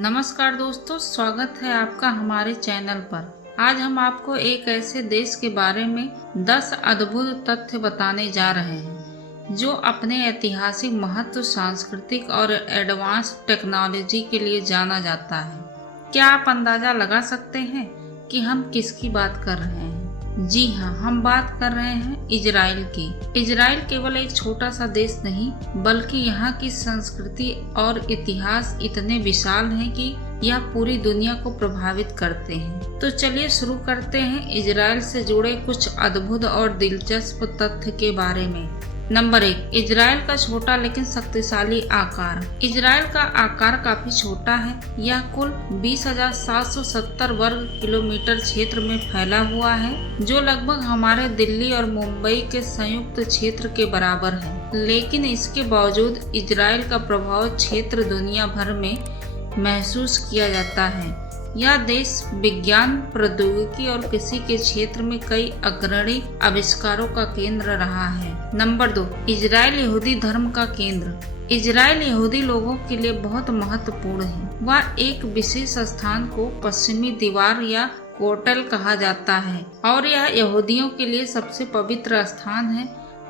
नमस्कार दोस्तों, स्वागत है आपका हमारे चैनल पर। आज हम आपको एक ऐसे देश के बारे में 10 अद्भुत तथ्य बताने जा रहे हैं जो अपने ऐतिहासिक महत्व, सांस्कृतिक और एडवांस टेक्नोलॉजी के लिए जाना जाता है। क्या आप अंदाजा लगा सकते हैं कि हम किसकी बात कर रहे हैं? जी हाँ, हम बात कर रहे हैं इजराइल की। इजराइल केवल एक छोटा सा देश नहीं, बल्कि यहाँ की संस्कृति और इतिहास इतने विशाल हैं कि यह पूरी दुनिया को प्रभावित करते हैं। तो चलिए शुरू करते हैं इजराइल से जुड़े कुछ अद्भुत और दिलचस्प तथ्य के बारे में। नंबर 1, इजराइल का छोटा लेकिन शक्तिशाली आकार। इजराइल का आकार काफी छोटा है। यह कुल 20,770 वर्ग किलोमीटर क्षेत्र में फैला हुआ है, जो लगभग हमारे दिल्ली और मुंबई के संयुक्त क्षेत्र के बराबर है। लेकिन इसके बावजूद इजराइल का प्रभाव क्षेत्र दुनिया भर में महसूस किया जाता है। यह देश विज्ञान, प्रौद्योगिकी और कृषि के क्षेत्र में कई अग्रणी आविष्कारों का केंद्र रहा है। नंबर 2, इजराइल यहूदी धर्म का केंद्र। इजराइल यहूदी लोगों के लिए बहुत महत्वपूर्ण है। वह एक विशेष स्थान को पश्चिमी दीवार या कोटल कहा जाता है और यह यहूदियों के लिए सबसे पवित्र स्थान है।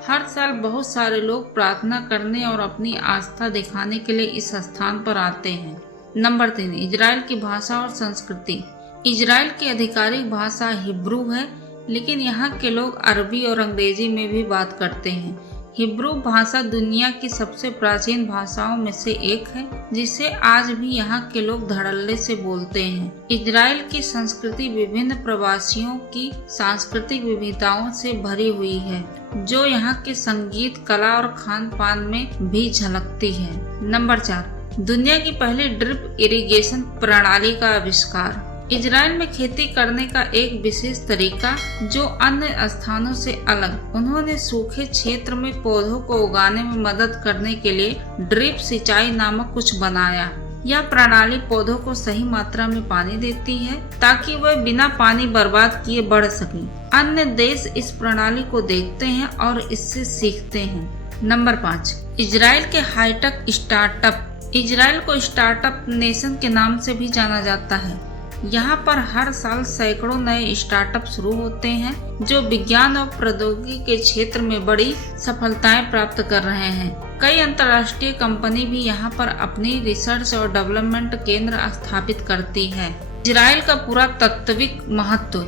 हर साल बहुत सारे लोग प्रार्थना करने और अपनी आस्था दिखाने के लिए इस स्थान पर आते हैं। नंबर 3, इजराइल की भाषा और संस्कृति। इजराइल की आधिकारिक भाषा हिब्रू है, लेकिन यहाँ के लोग अरबी और अंग्रेजी में भी बात करते हैं। हिब्रू भाषा दुनिया की सबसे प्राचीन भाषाओं में से एक है, जिसे आज भी यहाँ के लोग धड़ल्ले से बोलते हैं। इजराइल की संस्कृति विभिन्न प्रवासियों की सांस्कृतिक विविधताओं से भरी हुई है, जो यहाँ के संगीत, कला और खान पान में भी झलकती है। नंबर 4, दुनिया की पहली ड्रिप इरिगेशन प्रणाली का आविष्कार। इजराइल में खेती करने का एक विशेष तरीका, जो अन्य स्थानों से अलग। उन्होंने सूखे क्षेत्र में पौधों को उगाने में मदद करने के लिए ड्रिप सिंचाई नामक कुछ बनाया। यह प्रणाली पौधों को सही मात्रा में पानी देती है ताकि वह बिना पानी बर्बाद किए बढ़ सकें। अन्य देश इस प्रणाली को देखते हैं और इससे सीखते हैं। नंबर 5, इजराइल के हाईटेक स्टार्टअप। इजराइल को स्टार्टअप नेशन के नाम से भी जाना जाता है। यहाँ पर हर साल सैकड़ों नए स्टार्टअप शुरू होते हैं, जो विज्ञान और प्रौद्योगिकी के क्षेत्र में बड़ी सफलताएं प्राप्त कर रहे हैं। कई अंतर्राष्ट्रीय कंपनी भी यहाँ पर अपनी रिसर्च और डेवलपमेंट केंद्र स्थापित करती है। इजराइल का पुरातात्विक महत्व।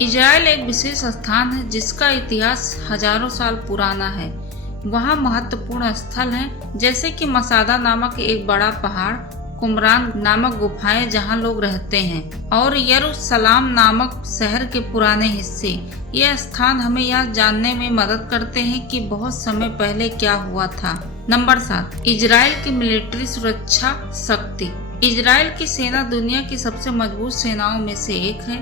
इजराइल एक विशेष स्थान है जिसका इतिहास हजारों साल पुराना है। वहाँ महत्वपूर्ण स्थल हैं, जैसे कि मसादा नामक एक बड़ा पहाड़, कुमरान नामक गुफाएं जहाँ लोग रहते हैं, और यरूशलेम नामक शहर के पुराने हिस्से। यह स्थान हमें यह जानने में मदद करते हैं कि बहुत समय पहले क्या हुआ था। नंबर 7, इजराइल की मिलिट्री सुरक्षा शक्ति। इजराइल की सेना दुनिया की सबसे मजबूत सेनाओं में से एक है।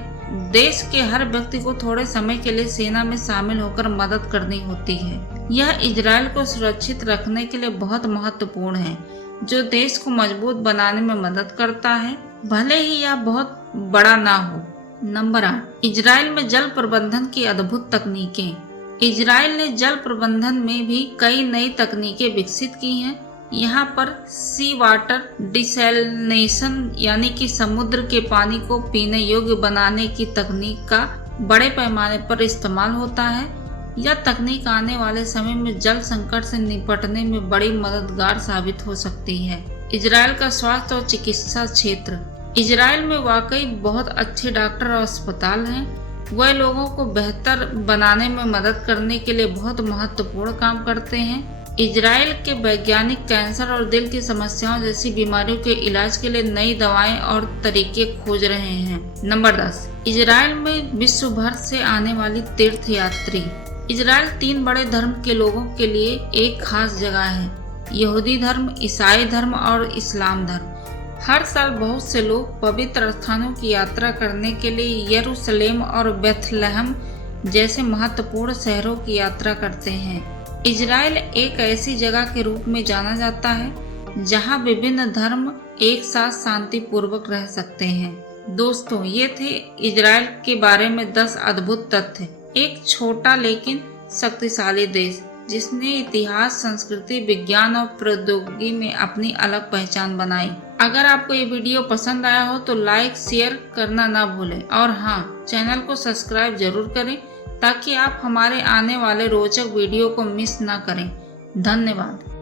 देश के हर व्यक्ति को थोड़े समय के लिए सेना में शामिल होकर मदद करनी होती है। यह इजराइल को सुरक्षित रखने के लिए बहुत महत्वपूर्ण है, जो देश को मजबूत बनाने में मदद करता है, भले ही यह बहुत बड़ा ना हो। नंबर 8, इजराइल में जल प्रबंधन की अद्भुत तकनीकें। इजराइल ने जल प्रबंधन में भी कई नई तकनीकें विकसित की हैं। यहाँ पर सी वाटर डिसैलिनेशन यानी कि समुद्र के पानी को पीने योग्य बनाने की तकनीक का बड़े पैमाने पर इस्तेमाल होता है। यह तकनीक आने वाले समय में जल संकट से निपटने में बड़ी मददगार साबित हो सकती है। इजराइल का स्वास्थ्य और चिकित्सा क्षेत्र। इजराइल में वाकई बहुत अच्छे डॉक्टर और अस्पताल हैं। वह लोगों को बेहतर बनाने में मदद करने के लिए बहुत महत्वपूर्ण काम करते हैं। इजराइल के वैज्ञानिक कैंसर और दिल की समस्याओं जैसी बीमारियों के इलाज के लिए नई दवाएं और तरीके खोज रहे हैं। नंबर 10, इजराइल में विश्व भर से आने वाली तीर्थ यात्री। इजराइल 3 बड़े धर्म के लोगों के लिए एक खास जगह है: यहूदी धर्म, ईसाई धर्म और इस्लाम धर्म। हर साल बहुत से लोग पवित्र स्थानों की यात्रा करने के लिए यरूशलेम और बेथलेहम जैसे महत्वपूर्ण शहरों की यात्रा करते हैं। इजराइल एक ऐसी जगह के रूप में जाना जाता है जहां विभिन्न धर्म एक साथ शांतिपूर्वक रह सकते हैं। दोस्तों, ये थे इजराइल के बारे में 10 अद्भुत तथ्य। एक छोटा लेकिन शक्तिशाली देश, जिसने इतिहास, संस्कृति, विज्ञान और प्रौद्योगिकी में अपनी अलग पहचान बनाई। अगर आपको ये वीडियो पसंद आया हो तो लाइक शेयर करना ना भूलें और हाँ, चैनल को सब्सक्राइब जरूर करें ताकि आप हमारे आने वाले रोचक वीडियो को मिस ना करें। धन्यवाद।